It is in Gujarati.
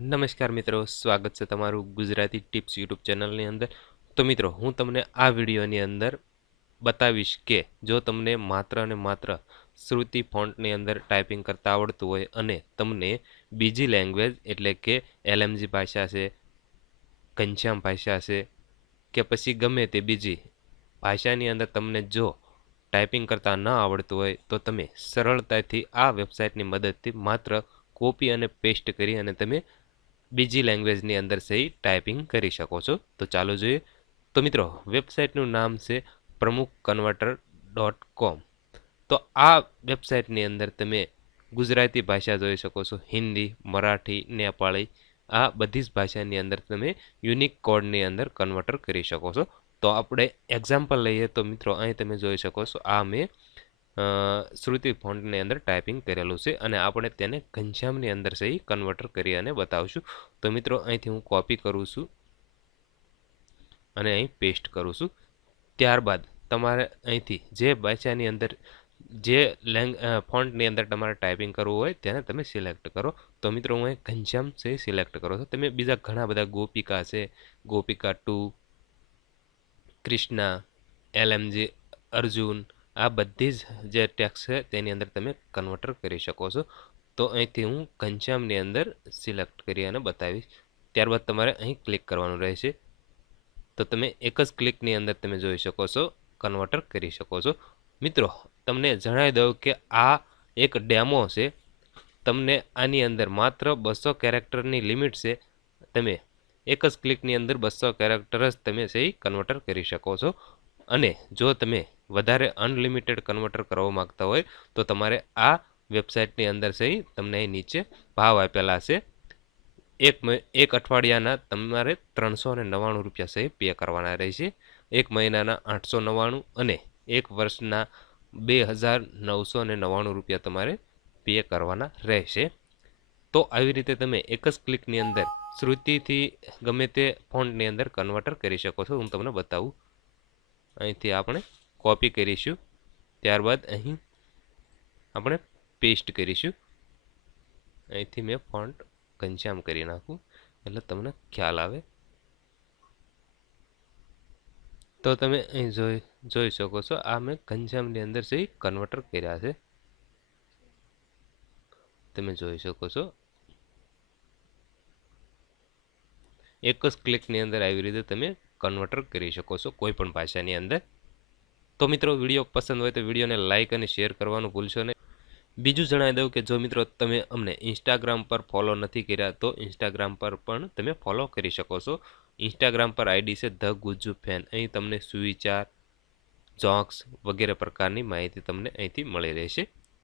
નમસ્કાર મિત્રો, સ્વાગત છે તમારું ગુજરાતી ટિપ્સ યુટ્યુબ ચેનલની અંદર. તો મિત્રો, હું તમને આ વિડીયોની અંદર બતાવીશ કે જો તમને માત્ર અને માત્ર શ્રુતિ ફોન્ટની અંદર ટાઈપિંગ કરતા આવડતું હોય અને તમને બીજી લેંગ્વેજ, એટલે કે એલએમજી ભાષા છે, ઘનશ્યામ ભાષા છે, કે પછી ગમે તે બીજી ભાષાની અંદર તમને જો ટાઈપિંગ કરતા ન આવડતું હોય, તો તમે સરળતાથી આ વેબસાઇટની મદદથી માત્ર કોપી અને પેસ્ટ કરી અને તમે બીજી લેંગ્વેજની અંદર સહી ટાઈપિંગ કરી શકો છો. તો ચાલો જોઈએ. તો મિત્રો વેબસાઇટનું નામ છે પ્રમુખ કન્વર્ટર ડોટ કોમ તો આ વેબસાઇટની અંદર તમે ગુજરાતી ભાષા જોઈ શકો છો. હિન્દી, મરાઠી, નેપાળી, આ બધી જ ભાષાની અંદર તમે યુનિક કોડની અંદર કન્વર્ટર કરી શકો છો. તો આપણે એક્ઝામ્પલ લઈએ તો મિત્રો, અહીં તમે જોઈ શકો છો. આ મેં શ્રુતિ ફોન્ટની અંદર ટાઈપિંગ કરેલું છે અને આપણે તેને ઘનશ્યામની અંદર સહી કન્વર્ટર કરી અને બતાવશું. તો મિત્રો, અહીંથી હું કોપી કરું છું અને અહીં પેસ્ટ કરું છું. ત્યારબાદ તમારે અહીંથી જે ભાષાની અંદર, જે લેંગ ફોન્ટની અંદર તમારે ટાઈપિંગ કરવું હોય તેને તમે સિલેક્ટ કરો. તો મિત્રો, હું અહીં ઘનશ્યામ છે સિલેક્ટ કરો છો. તમે બીજા ઘણા બધા ગોપિકા છે, ગોપિકા ટુ, કૃષ્ણા એલએમજી અર્જુન આ બધી જ જે ટેક્સ છે, તેની અંદર તમે કન્વર્ટર કરી શકો છો. તો અહીંથી હું ઘનશ્યામની અંદર સિલેક્ટ કરી અને બતાવીશ. ત્યારબાદ તમારે અહીં ક્લિક કરવાનું રહેશે. તો તમે એક જ ક્લિકની અંદર તમે જોઈ શકો છો કન્વર્ટર કરી શકો છો. મિત્રો, તમને જણાવી દઉં કે આ એક ડેમો છે. તમને આની અંદર માત્ર બસો કેરેક્ટરની લિમિટ છે. તમે એક જ ક્લિકની અંદર બસો કેરેક્ટર જ તમે સહી કન્વર્ટર કરી શકો છો. અને જો તમે વધારે અનલિમિટેડ કન્વર્ટર કરવા માગતા હોય, તો તમારે આ વેબસાઇટની અંદર સહી તમને અહીં નીચે ભાવ આપેલા છે એક એક અઠવાડિયાના તમારે ત્રણસો અને નવ્વાણું રૂપિયા સહી પે કરવાના રહેશે. એક મહિનાના આઠસો નવ્વાણું અને એક વર્ષના બે હજાર નવસો અને નવ્વાણું રૂપિયા તમારે પે કરવાના રહેશે. તો આવી રીતે તમે એક જ ક્લિકની અંદર શ્રુતિથી ગમે તે ફોન્ટની અંદર કન્વર્ટર કરી શકો છો. હું તમને બતાવું. અહીંથી આપણે કોપી કરીશું. ત્યારબાદ અહીં આપણે પેસ્ટ કરીશું. અહીંથી મેં ફોન્ટ ઘનશ્યામ કરી નાખું. એટલે તમને ખ્યાલ આવે. તો તમે અહીં જોઈ જોઈ શકો છો, આ મેં ઘનશ્યામની અંદર સહી કન્વર્ટર કર્યા છે. તમે જોઈ શકો છો. એક જ ક્લિકની અંદર આવી રીતે તમે કન્વર્ટર કરી શકો છો કોઈપણ ભાષાની અંદર. તો મિત્રો, વીડિયો પસંદ હોય તો વિડીયોને લાઇક અને શેર કરવાનું ભૂલશો નહીં. બીજું જણાવી દઉં કે જો મિત્રો તમે અમને ઇન્સ્ટાગ્રામ પર ફોલો નથી કર્યા, તો ઇન્સ્ટાગ્રામ પર પણ તમે ફોલો કરી શકો છો. ઇન્સ્ટાગ્રામ પર આઈડી છે ધ ગુજ્જુ ફેન અહીં તમને સુવિચાર, જોક્સ વગેરે પ્રકારની માહિતી તમને અહીંથી મળી રહેશે.